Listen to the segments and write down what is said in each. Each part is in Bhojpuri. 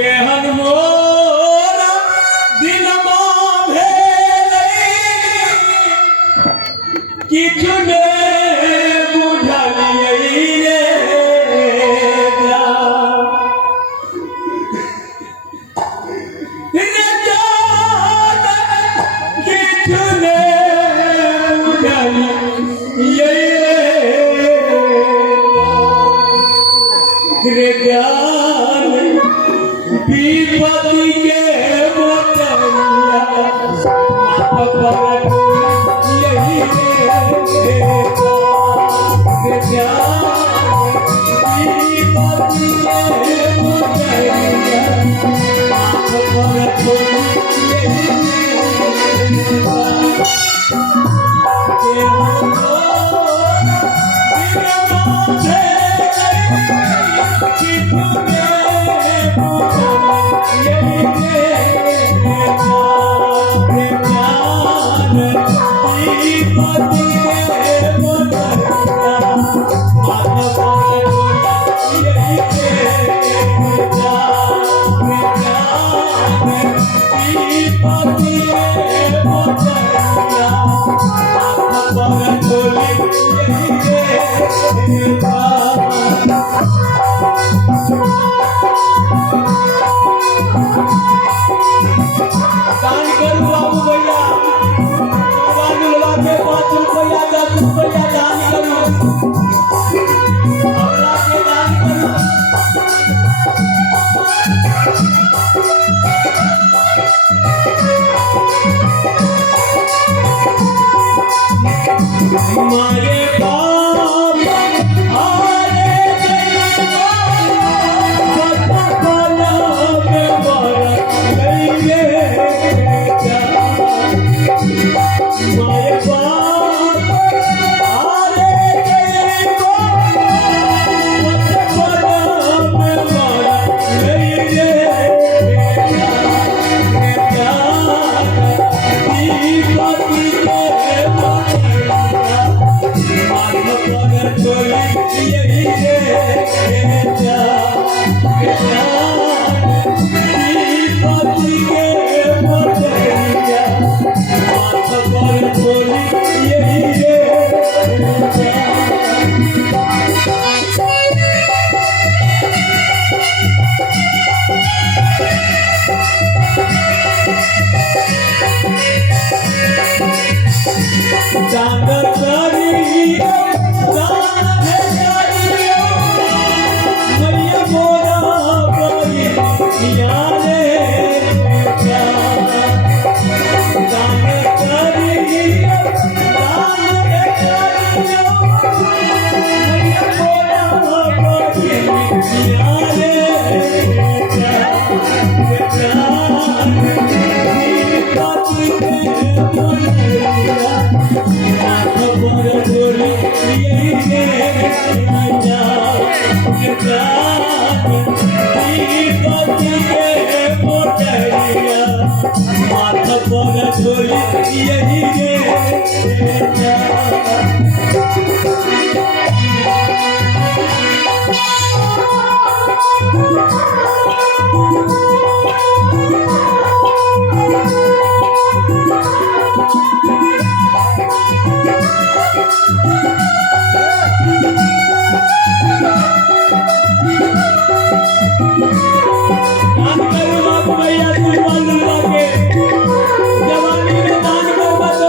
एहन मोरा दिनमा भेलै किछु ने बुझलियै रे जान किछु ने बुझलियै रे जान विपत्ति के बतैया यही विपत्ति के बतैया दान करू बाबू भैया बाबूलवा के 5 रुपया 10 रुपया दान करू अल्लाह के दान करू मारे बाबा आरे जैसा बता में मारा गई मारे बाबा आरे जैसा बता में मारा गई जवानी में दान कर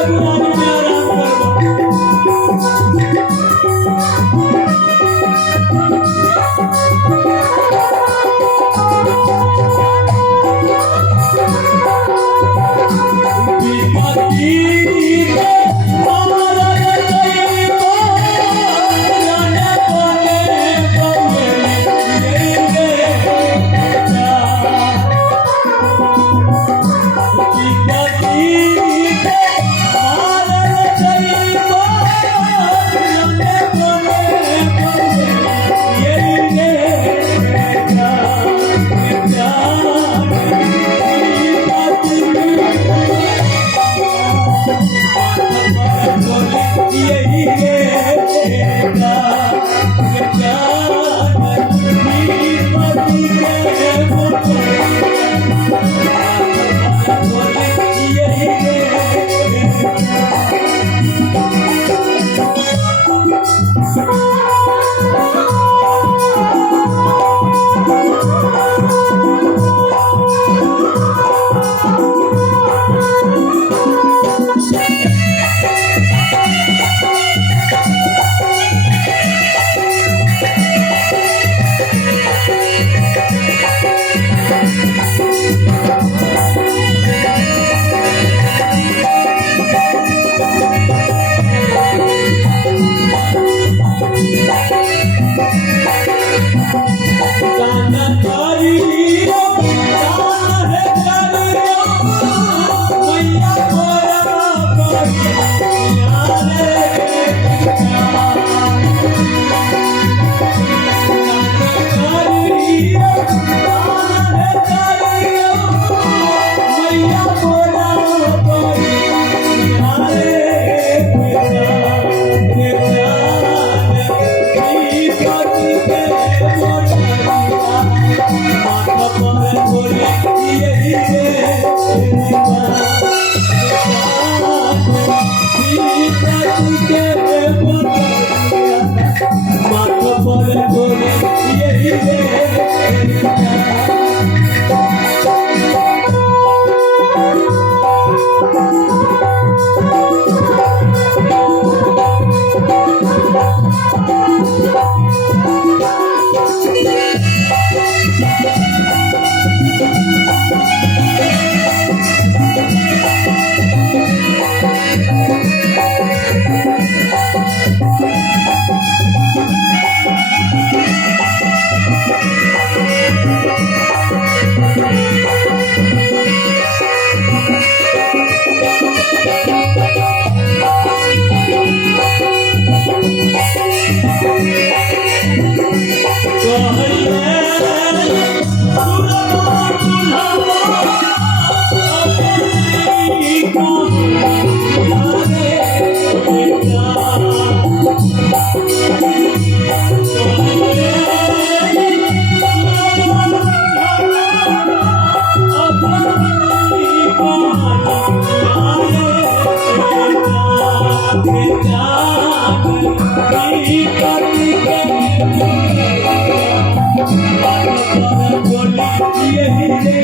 यही रे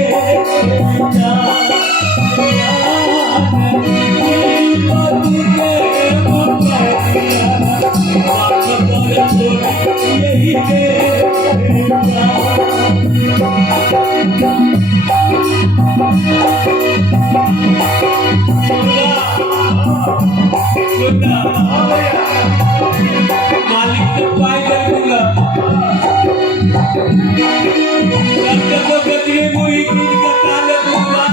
जान पति के मोटरिया माथ पर छोड़ी यही रे मालिक तो पाई दूंगा तो गजरे मुई की कटा ले दूंगा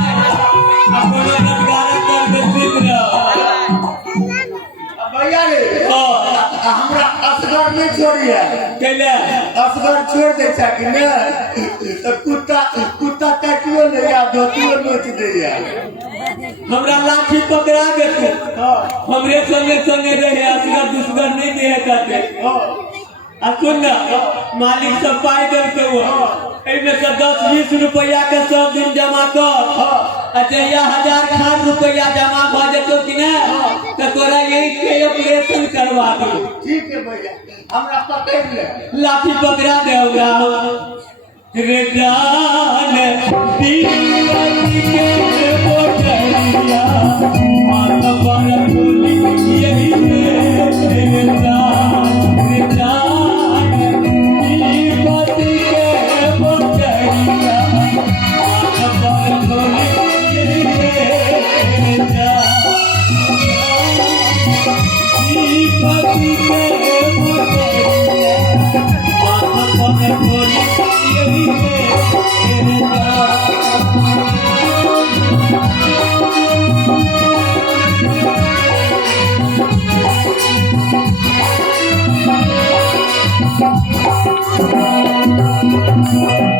अपना नगारा कर दे सिमरा भैया रे हमरा असगर नहीं छोड़िए कैले असगर छोड़ दे कि ने तो कुत्ता कुत्ता काटियो ले या धोतियो नोच दे या हमरा लाठी पकड़ा दे तू हमरे संगे संगे रहे असगर दुश्मन नहीं दे काटे आ सुन ना मालिक सब पाई दे के वो एमे से 10-20 रुपया के सब दिन जमा कर अच्छा या 1000 खान रुपया जमा भ जेतो कि ना तो तोरा यही के ऑपरेशन करवा दे ठीक है भैया हमरा पकड़ ले लाठी पकड़ा दे हमरा रे जान दीवानी के मोटरिया माथ पर छोड़ी यही रे जान दीवानी के मोटरिया माथ पर छोड़ी यही रे जान दीवानी के मोटरिया माथ पर